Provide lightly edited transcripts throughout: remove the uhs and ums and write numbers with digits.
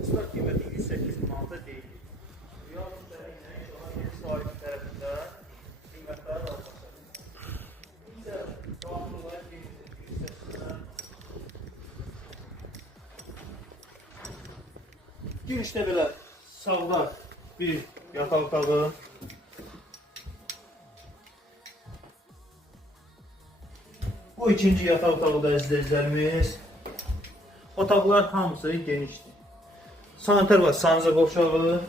Start qiyməti 108 min manata deyilir. Real müştəri ilə inşallah yeni sahibi tərəfində qiymətləri razılaşır. İncə daxil olaraq 108-dən girişdə belə sağda bir yataq otağı, bu ikinci yataq otağı da izləyicilərimiz. Otaqlar hamısı genişdir. Sanitar var, sancaq oşağı.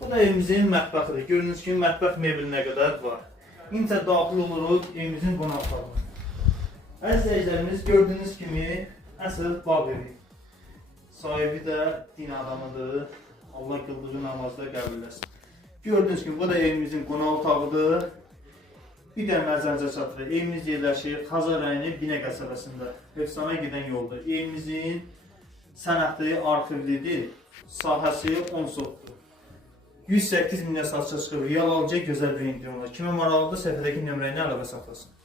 Bu da evimizin mətbəxidir. Gördüyünüz kimi mətbəx mebelinə qədər var. İncə daxil oluruq evimizin qonaq otağına. Əziz izləyicilərimiz, gördüyünüz kimi əsl bağ evi. Sahibi də din adamıdır. Allah qıldığı namazda qəbul etsin. Gördüyünüz kimi bu da evimizin qonaq otağıdır. Bir də məzəncə çatırır. Evimiz yerləşir Xazar rayonu Binə qəsəbəsində. Efsana gedən yoldur. Evimizin sənəti arxivlidir. Sahəsi 10 sotdur. 108 minə satışa çıxır. Real alıcı gözəl bir indirim var. Kimə maraqlıdır, səfədəki nömrəyini əlaqə saxlasın.